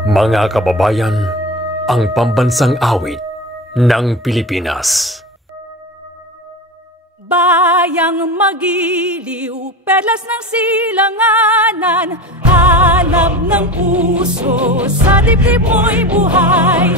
Mga kababayan, ang pambansang awit ng Pilipinas. Bayang magiliw, perlas ng silanganan, alab ng puso, sa dibdib mo'y buhay.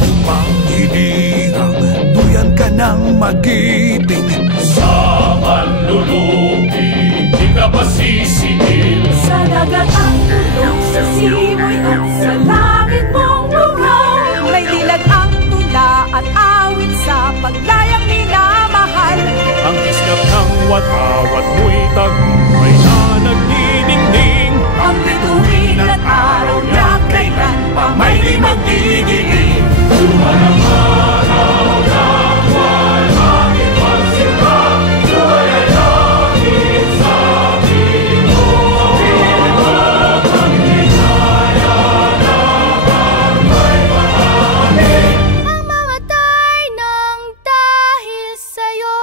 Lupang hinirang, duyan ka ng magiting. Sa manlulupi, di ka pa sisigil. Sa dagat ang tulong, sa simoy at sa langit mong buhaw. May dilag ang tula at awit sa paglayang minamahal. Ang iskap ng watawat mo'y tagumpay na nagniningning. Ang bituin at araw na kailan pa may di magdidiin. Sumanang araw ng walang pagsimba, buhay ay langit sa Pino. Piniwag ang hinaya na may marami. Ang mamatay ng dahil sa'yo.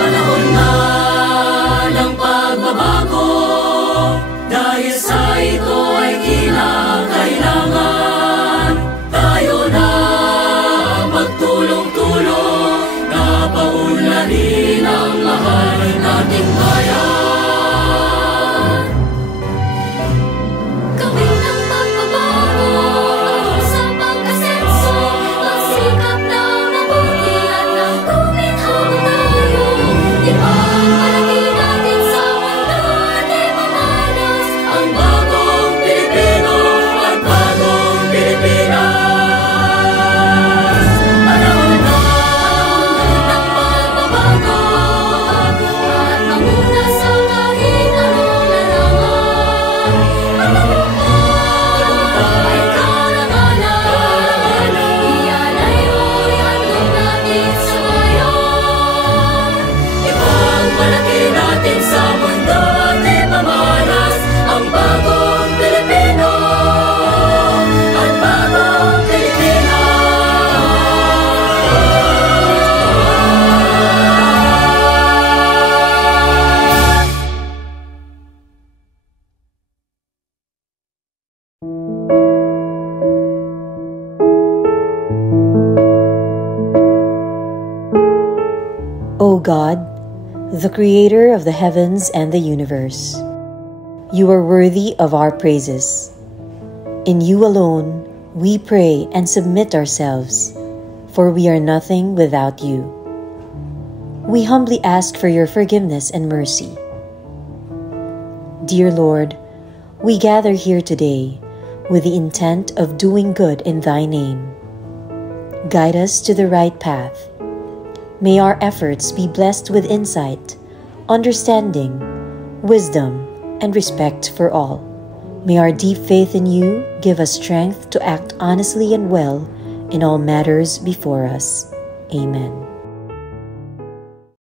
Panahon na ng pagbabago, dahil sa ito ay kinakailangan tayo na magtulong-tulong na paunlarin ang mahal nating bayan. Gawin ang pagbabago, patungo sa pag-asenso, magsikap ng mabuti at ng tuminhaw tayo. Ipagmalaki natin sa mundo at ipamalas Ang bagong Pilipino at bagong Pilipinas. Panahon na ng pagbabago at manguna sa kahit anong larangan. Ang tagumpay karangalan, iyan ay ihandog natin sa ngayon. Ipagmalaki natin sa mundo at ipamalas ang bagong Pilipino at bagong Pilipinas. O God, the creator of the heavens and the universe, you are worthy of our praises. In you alone we pray and submit ourselves, for we are nothing without you. We humbly ask for your forgiveness and mercy. Dear Lord, we gather here today with the intent of doing good in thy name. Guide us to the right path. May our efforts be blessed with insight, understanding, wisdom, and respect for all. May our deep faith in you give us strength to act honestly and well in all matters before us. Amen.